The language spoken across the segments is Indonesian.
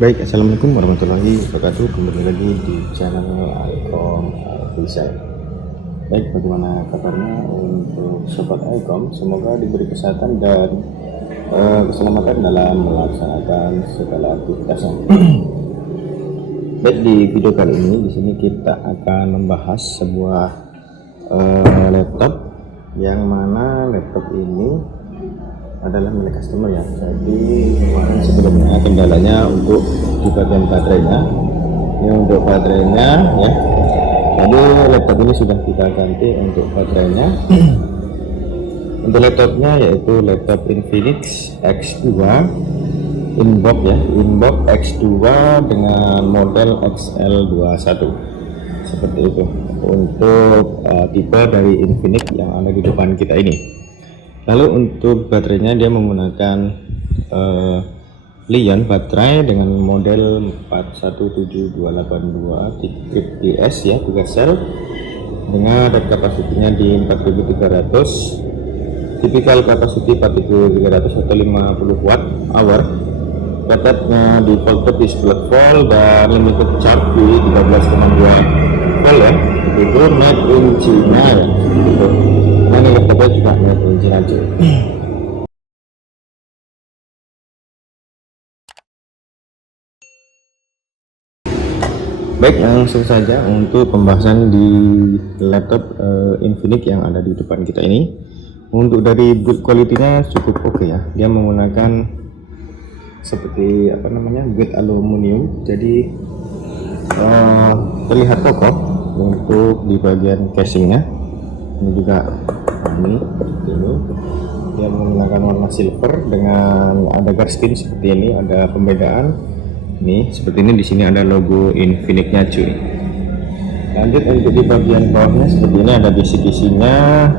Baik, assalamualaikum warahmatullahi wabarakatuh. Kembali lagi di channel Icom Design. Baik, bagaimana kabarnya untuk sobat Icom? Semoga diberi kesehatan dan keselamatan dalam melaksanakan segala aktivitasnya. Baik, di video kali ini di sini kita akan membahas sebuah laptop yang mana laptop ini adalah milik customer ya. Jadi kemarin sebelumnya kendalanya untuk di bagian baterainya. Ini untuk baterainya ya. Jadi laptop ini sudah kita ganti untuk baterainya. Untuk laptopnya yaitu laptop Infinix X2 Inbox ya, Inbox X2 dengan model XL21 seperti itu untuk tipe dari Infinix yang ada di depan kita ini. Lalu untuk baterainya dia menggunakan Lion baterai dengan model 417282 TS ya, 3 sel dengan daya kapasitinya di 4300, tipikal kapasiti 4300 atau 50 watt hour. Baterainya di voltage di 11 volt dan limited charge di 13,2 volt ya. Itu made in China ya. Gitu. Nah, ini laptopnya juga made in China aja. Baik, langsung saja untuk pembahasan di laptop Infinix yang ada di depan kita ini. Untuk dari build quality-nya cukup oke ya. Dia menggunakan seperti apa namanya, build aluminium. Jadi terlihat kokoh untuk di bagian casingnya. Ini juga ini dia menggunakan warna silver dengan ada garskin seperti ini, ada pembedaan. Nih seperti ini, di sini ada logo Infinix-nya cuy. Lanjut untuk di bagian bawahnya seperti ini, ada bisi-bisinya,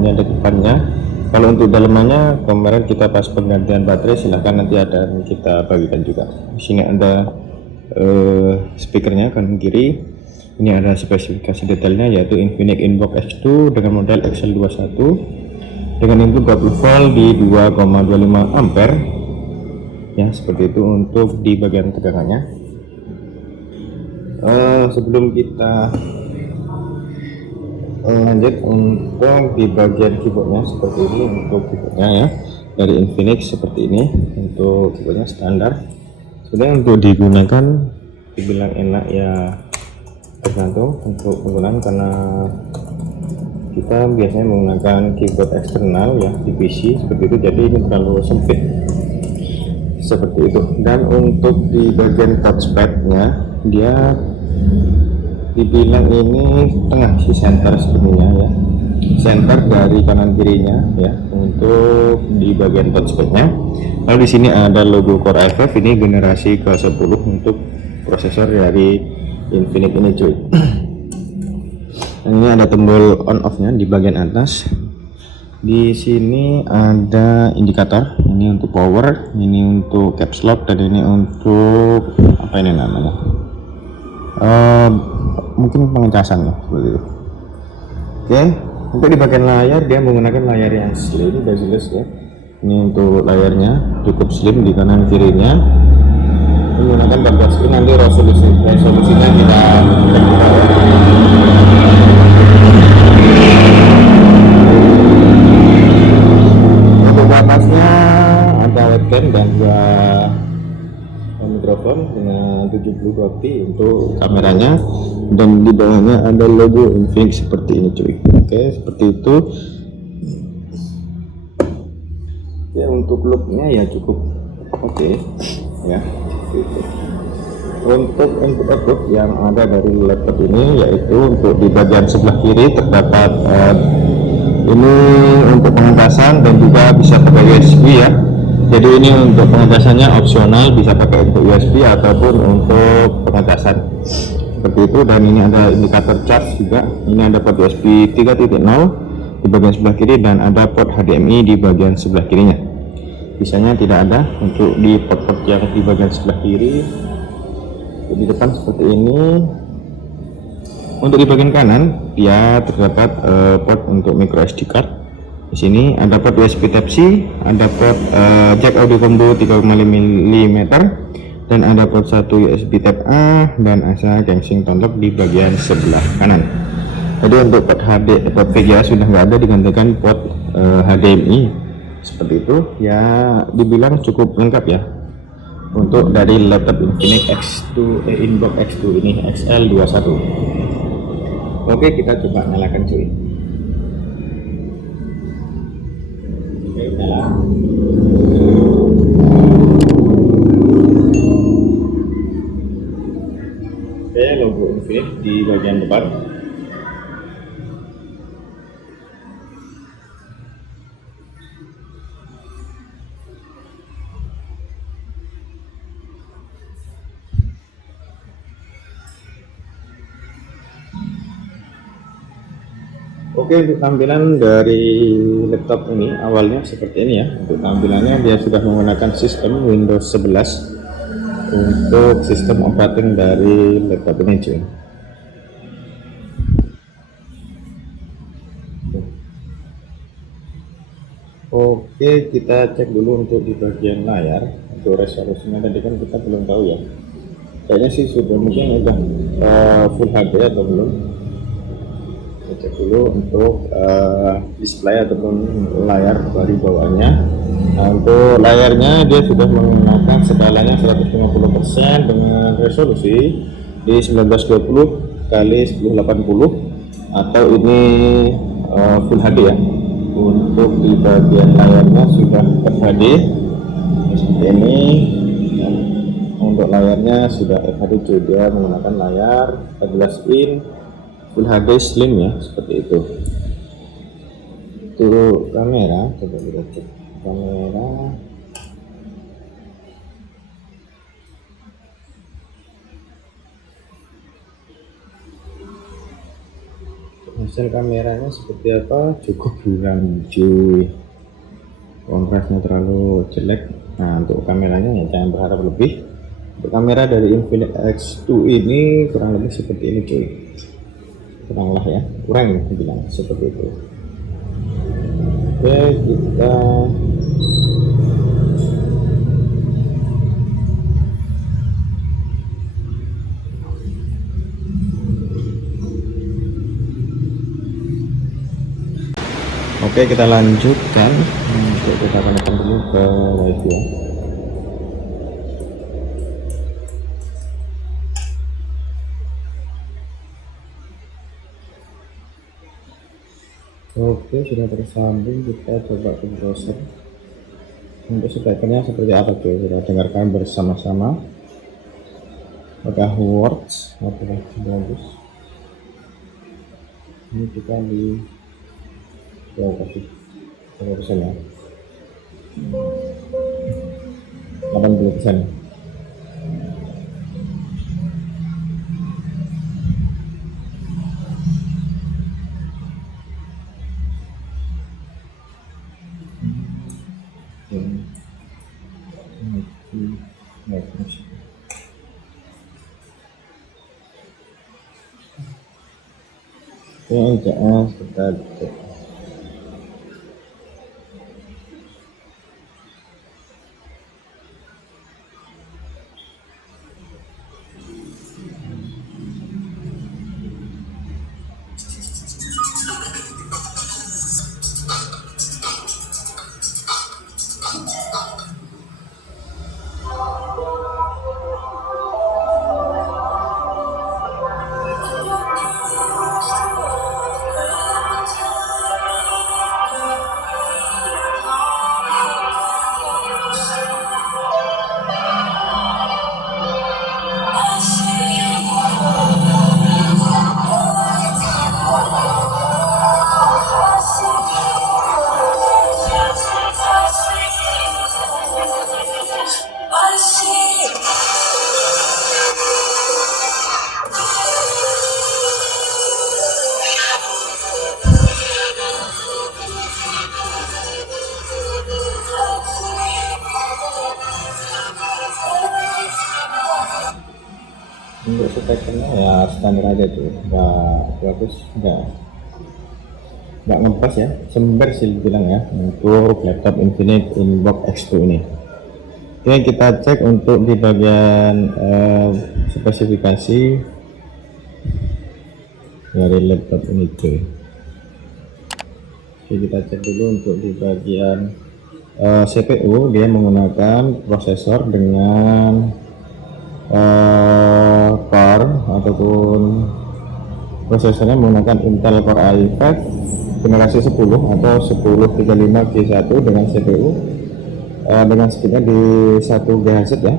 ini ada depannya. Kalau untuk dalamannya kemarin kita pas penggantian baterai, silahkan nanti ada kita bagikan juga. Di sini ada speakernya kanan kiri. Ini ada spesifikasi detailnya yaitu Infinix Inbox X2 dengan model XL21 dengan input 20 volt di 2,25 ampere ya, seperti itu untuk di bagian tegangannya. Sebelum kita lanjut untuk di bagian keyboardnya seperti ini, untuk keyboardnya ya dari Infinix seperti ini. Untuk keyboardnya standar, sebenarnya untuk digunakan dibilang enak ya tergantung untuk penggunaan, karena kita biasanya menggunakan keyboard eksternal ya di PC seperti itu, jadi ini terlalu sempit seperti itu. Dan untuk di bagian touchpadnya dia dibilang ini tengah si center sebenarnya ya, center dari kanan kirinya ya untuk di bagian touchpadnya. Lalu di sini ada logo Core i5, ini generasi ke-10 untuk prosesor dari Infinix ini cuy. Ini ada tombol on off nya di bagian atas. Di sini ada indikator, ini untuk power, ini untuk caps lock, dan ini untuk apa ini namanya, mungkin pengecasan ya seperti itu. Oke, untuk di bagian layar dia menggunakan layar yang slim bezel-less ya. Ini untuk layarnya cukup slim di kanan kirinya, menggunakan 14 screen. Nanti resolusinya kita untuk atasnya ada webcam dan juga mikrofon dengan 72 pi untuk kameranya, dan di bawahnya ada logo Infinix seperti ini cuy. Oke, seperti itu ya. Untuk looknya ya cukup oke ya. Untuk input output yang ada dari laptop ini yaitu untuk di bagian sebelah kiri terdapat ini untuk pengentasan dan juga bisa pakai USB ya. Jadi ini untuk pengentasannya opsional, bisa pakai untuk USB ataupun untuk pengentasan seperti itu. Dan ini ada indikator charge juga. Ini ada port USB 3.0 di bagian sebelah kiri dan ada port HDMI di bagian sebelah kirinya. Bisanya tidak ada untuk di port-port yang di bagian sebelah kiri. Di depan seperti ini. Untuk di bagian kanan dia terdapat port untuk micro SD card. Di sini ada port USB Type C, ada port jack audio combo 3,5 mm dan ada port 1 USB Type A dan ada Kensington lock di bagian sebelah kanan. Jadi untuk port HD port VGA sudah nggak ada, digantikan port HDMI seperti itu ya. Dibilang cukup lengkap ya untuk dari laptop Infinix Inbox X2 ini XL21. Oke, kita coba nyalakan cuy. Oke, nyala. Oke, logo Infinix di bagian depan. Oke, untuk tampilan dari laptop ini awalnya seperti ini ya. Untuk tampilannya dia sudah menggunakan sistem Windows 11 untuk sistem operating dari laptop ini cuy. Oke, kita cek dulu untuk di bagian layar. Untuk resolusinya tadi kan kita belum tahu ya, kayaknya sih sudah, mungkin udah full HD atau belum. Kita cek dulu untuk display ataupun layar dari bawahnya. Nah, untuk layarnya dia sudah menggunakan skalanya 150% dengan resolusi di 1920 kali 1080 atau ini full HD ya. Untuk di bagian layarnya sudah FHD seperti ini, dan untuk layarnya sudah FHD juga menggunakan layar 14 in Full HD Slim ya, seperti itu. Untuk kamera, coba kita cek kamera. Hasil kameranya seperti apa? Cukup buram cuy, kontrasnya terlalu jelek. Nah, untuk kameranya ya jangan berharap lebih. Untuk kamera dari Infinix X2 ini kurang lebih seperti ini cuy, kurang lah ya, kurang bilang seperti itu. Oke, kita lanjutkan. Untuk kita konekkan dulu ke wifi ya. Oke, sudah tersambung. Kita coba ke browser. Untuk speknya seperti apa cuy, kita dengarkan bersama-sama. Apakah works, apakah bagus. Ini kita di kasih persen ya, 80%. Kita cek. Untuk speknya ya standar aja tuh, nggak bagus, nggak ngepas ya, sember sih bilang ya untuk laptop Infinix Inbox X2 ini. Oke, kita cek untuk di bagian spesifikasi dari laptop ini tuh. Oke, kita cek dulu untuk di bagian CPU. Dia menggunakan prosesor dengan core ataupun prosesornya menggunakan Intel Core i5 generasi 10 atau 1035G1 dengan CPU dengan speednya di 1 GHz ya,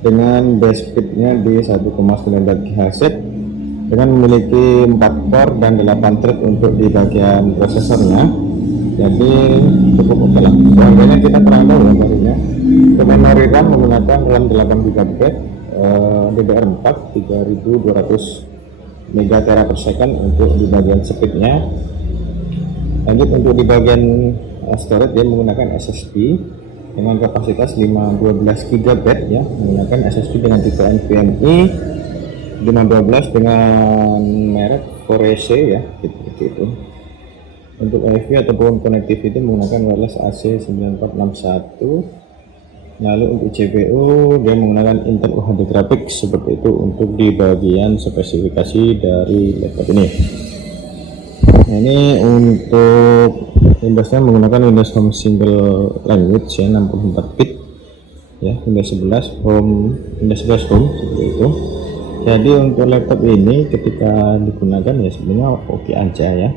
dengan base speednya di 1,9 GHz, dengan memiliki 4 core dan 8 thread untuk di bagian prosesornya. Jadi cukup oke lah. Harganya kita terang dulu ya barunya. Untuk memori RAM menggunakan RAM 8GB, DDR4 3200 MB/s untuk di bagian speednya. Lanjut untuk di bagian storage, dia menggunakan SSD dengan kapasitas 512 GB ya, menggunakan SSD dengan tipe NVMe 512 dengan merek Forese ya, seperti itu. Untuk wifi ataupun connectivity menggunakan wireless AC 9461. Lalu untuk CPU dia menggunakan Intel UHD Graphics seperti itu untuk di bagian spesifikasi dari laptop ini. Nah, ini untuk Windowsnya menggunakan Windows Home Single Language ya, 64 bit ya, Windows 11 Home, Windows 11 Home seperti itu. Jadi untuk laptop ini ketika digunakan ya sebenarnya oke aja ya,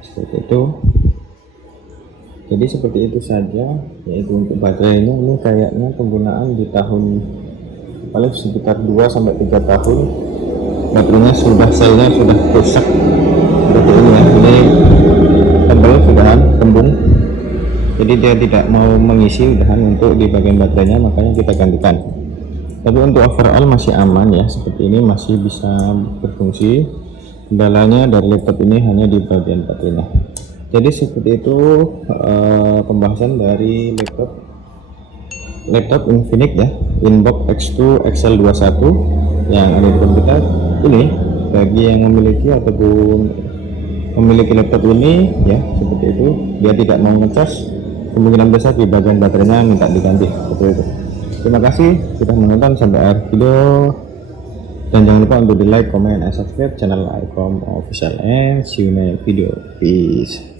seperti itu. Jadi seperti itu saja, yaitu untuk baterainya ini kayaknya penggunaan di tahun paling sekitar 2-3 tahun baterainya sudah, selnya sudah rusak seperti ini ya. Ini tebal sudahan, kembung, jadi dia tidak mau mengisi udahan untuk di bagian baterainya, makanya kita gantikan. Tapi untuk overall masih aman ya, seperti ini masih bisa berfungsi. Kendalanya dari laptop ini hanya di bagian baterainya. Jadi seperti itu pembahasan dari laptop Infinix ya, Inbox X2 XL21 yang ada di komputer ini. Bagi yang memiliki ataupun memiliki laptop ini ya, seperti itu, dia tidak mau ngecas, kemungkinan besar di bagian baterainya minta diganti, seperti itu. Terima kasih sudah menonton sampai akhir video, dan jangan lupa untuk di like, comment, and subscribe channel Icom Official, and see you next video. Peace.